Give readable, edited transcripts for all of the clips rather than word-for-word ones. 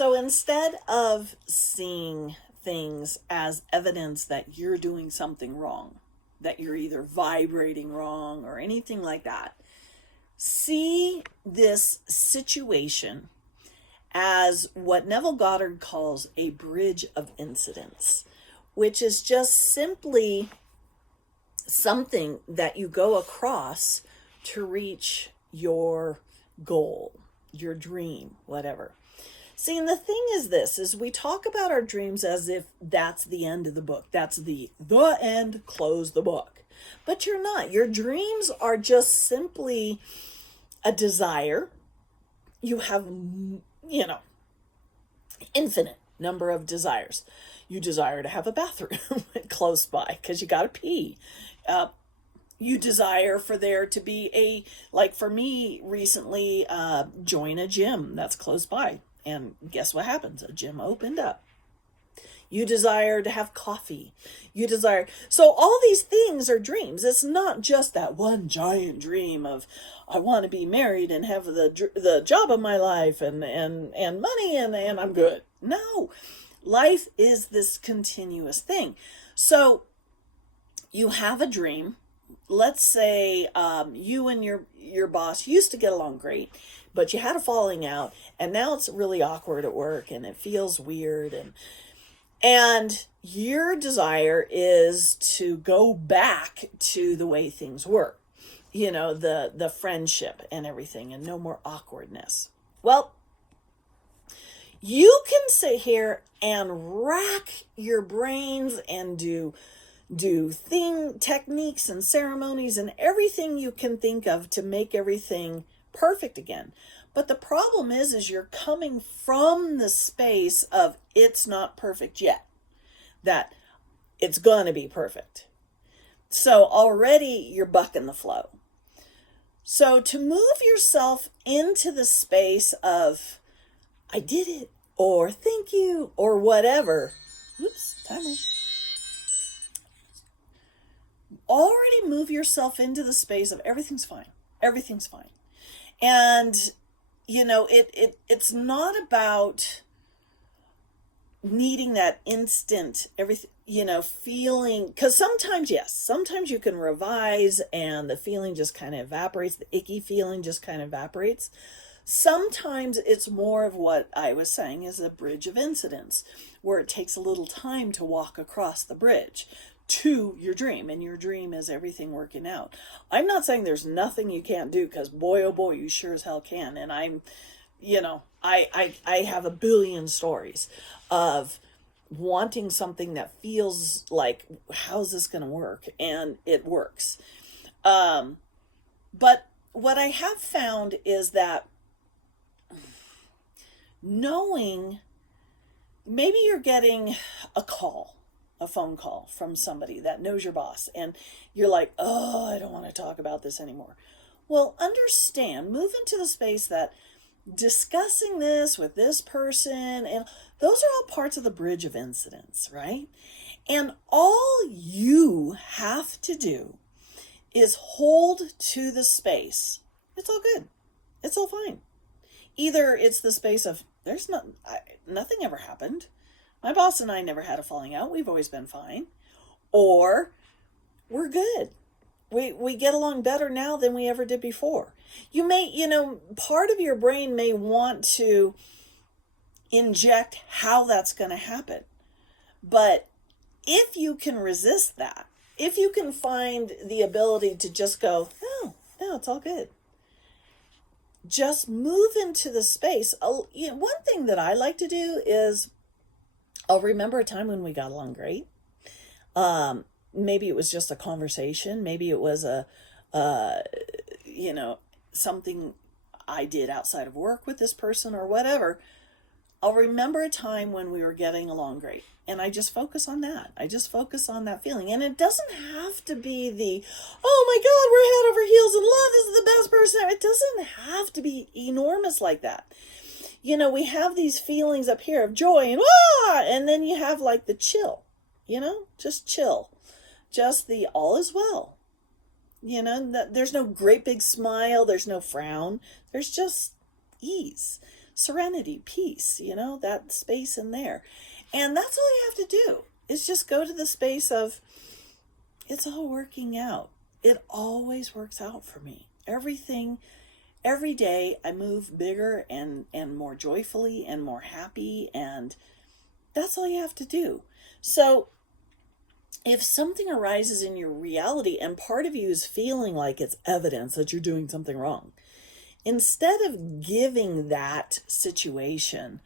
So instead of seeing things as evidence that you're doing something wrong, that you're either vibrating wrong or anything like that, see this situation as what Neville Goddard calls a bridge of incidents, which is just simply something that you go across to reach your goal, your dream, whatever. See, and the thing is this, is we talk about our dreams as if that's the end of the book. That's the end, close the book. But you're not. Your dreams are just simply a desire. You have, infinite number of desires. You desire to have a bathroom close by because you got to pee. You desire for there to be like for me recently, join a gym that's close by. And guess what happens? A gym opened up. You desire to have coffee. So all these things are dreams. It's not just that one giant dream of, I want to be married and have the job of my life and money and I'm good. No, life is this continuous thing. So you have a dream. Let's say you and your boss used to get along great, but you had a falling out, and now it's really awkward at work, and it feels weird, and your desire is to go back to the way things were, the friendship and everything, and no more awkwardness. Well, you can sit here and rack your brains and do techniques and ceremonies and everything you can think of to make everything perfect again. But the problem is you're coming from the space of it's not perfect yet, that it's going to be perfect. So already you're bucking the flow. So to move yourself into the space of, I did it, or thank you, or whatever. Whoops, timer. Already move yourself into the space of everything's fine. Everything's fine. And, it's not about needing that instant, everything, feeling, because sometimes you can revise and the feeling just kind of evaporates. The icky feeling just kind of evaporates. Sometimes it's more of what I was saying is a bridge of incidents, where it takes a little time to walk across the bridge to your dream, and your dream is everything working out. I'm not saying there's nothing you can't do, because boy, oh boy, you sure as hell can. And I'm, I have a billion stories of wanting something that feels like, how's this going to work? And it works. But what I have found is that knowing, maybe you're getting a phone call from somebody that knows your boss, and you're like, oh, I don't want to talk about this anymore. Well, move into the space that discussing this with this person, and those are all parts of the bridge of incidents, right? And all you have to do is hold to the space. It's all good. It's all fine. Either it's the space of, nothing ever happened. My boss and I never had a falling out. We've always been fine. Or we're good. We get along better now than we ever did before. You may, part of your brain may want to inject how that's going to happen. But if you can resist that, if you can find the ability to just go, no, it's all good. Just move into the space. One thing that I like to do is, I'll remember a time when we got along great. Maybe it was just a conversation. Maybe it was something I did outside of work with this person or whatever. I'll remember a time when we were getting along great. And I just focus on that. I just focus on that feeling. And it doesn't have to be the, oh my God, we're head over heels in love. This is the best person. It doesn't have to be enormous like that. We have these feelings up here of joy and then you have like the chill, just chill, just the all is well, there's no great big smile. There's no frown. There's just ease. serenity, peace, that space in there. And that's all you have to do is just go to the space of, it's all working out. It always works out for me. Everything, every day I move bigger and more joyfully and more happy, and that's all you have to do. So if something arises in your reality and part of you is feeling like it's evidence that you're doing something wrong, instead of giving that situation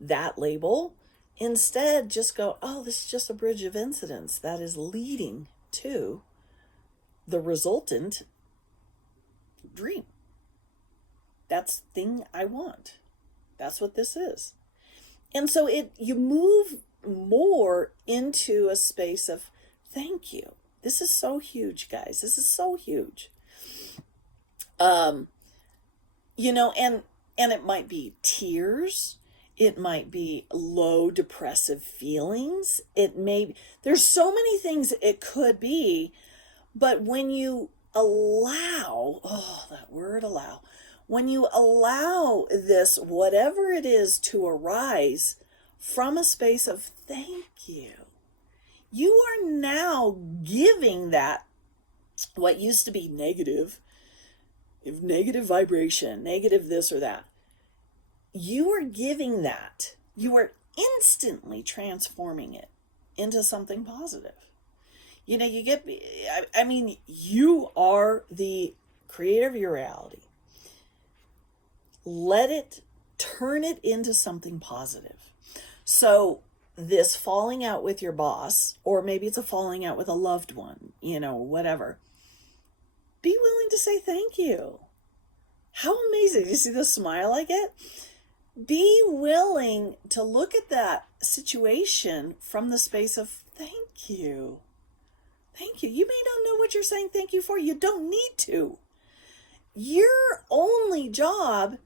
that label, instead just go, oh, this is just a bridge of incidents that is leading to the resultant dream. That's the thing I want. That's what this is. And so you move more into a space of thank you. This is so huge, guys. This is so huge. And it might be tears. It might be low depressive feelings. There's so many things it could be, but when you allow, that word allow, when you allow this, whatever it is, to arise from a space of thank you, you are now giving that, what used to be negative vibration, negative this or that, you are giving that, you are instantly transforming it into something positive. You are the creator of your reality. Turn it into something positive. So this falling out with your boss, or maybe it's a falling out with a loved one, whatever, be willing to say thank you. How amazing. You see the smile I get? Be willing to look at that situation from the space of thank you. Thank you. You may not know what you're saying thank you for. You don't need to. Your only job,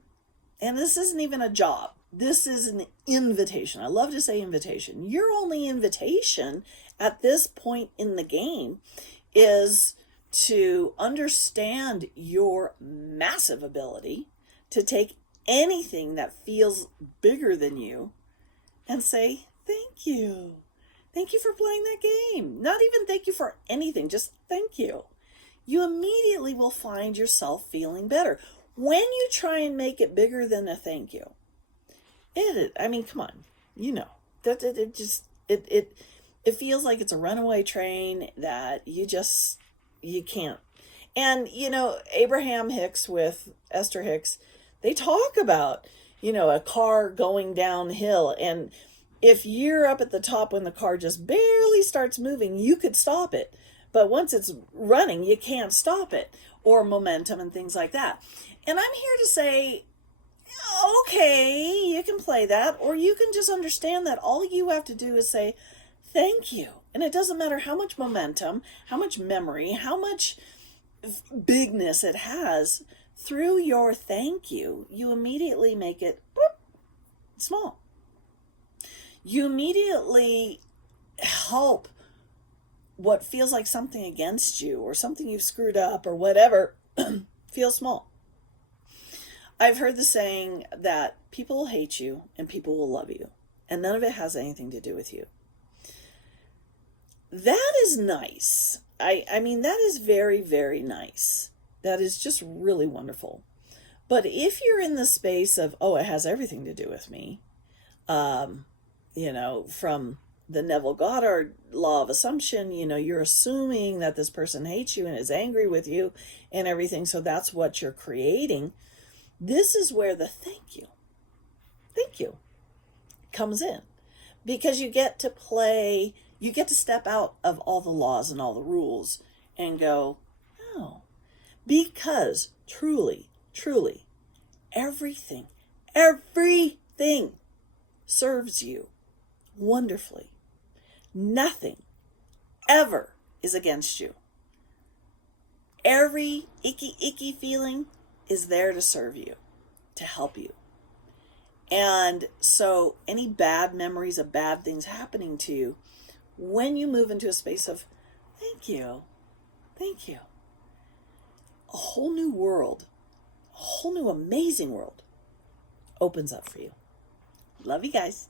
and this isn't even a job, this is an invitation. I love to say invitation. Your only invitation at this point in the game is to understand your massive ability to take anything that feels bigger than you and say, thank you. Thank you for playing that game. Not even thank you for anything, just thank you. You immediately will find yourself feeling better. When you try and make it bigger than a thank you, come on, that it feels like it's a runaway train that you can't. And, Abraham Hicks with Esther Hicks, they talk about, a car going downhill. And if you're up at the top when the car just barely starts moving, you could stop it. But once it's running, you can't stop it. Or momentum and things like that. And I'm here to say, okay, you can play that. Or you can just understand that all you have to do is say, thank you. And it doesn't matter how much momentum, how much memory, how much bigness it has. Through your thank you, you immediately make it small. You immediately help what feels like something against you or something you've screwed up or whatever feel small. I've heard the saying that people will hate you and people will love you, and none of it has anything to do with you. That is nice. I mean, that is very, very nice. That is just really wonderful. But if you're in the space of, it has everything to do with me, from the Neville Goddard law of assumption, you're assuming that this person hates you and is angry with you and everything. So that's what you're creating. This is where the thank you comes in, because you get to step out of all the laws and all the rules and go, oh, because truly, truly, everything serves you wonderfully. Nothing ever is against you. Every icky feeling is there to serve you, to help you. And so any bad memories of bad things happening to you, when you move into a space of thank you, a whole new world, a whole new amazing world opens up for you. Love you guys.